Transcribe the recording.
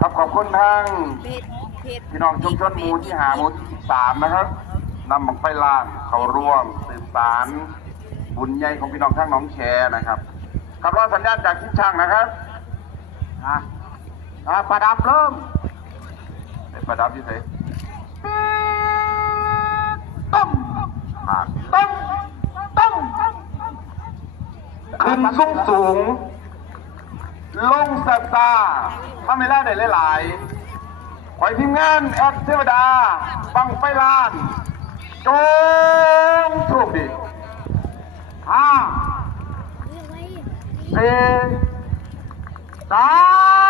ครับขอบคุณทางพี่น้องชุมชนหมู่ที่หมู่ที่13นะครับนำบังไฟลานเขาร่วมสืบสารบุญใหญ่ของพี่น้องทั้งหนองแคนะครับขับรถสัญญาณจากทิศช่างนะครับประดับเริ่มประดับที่ไหนต้มต้มต้มขึ้นสูงลงซาซาถ้าไม่ล่าได้หลายๆขอทีมงานแอดเทวดาบังไฟลานจงโชคดี5 4 3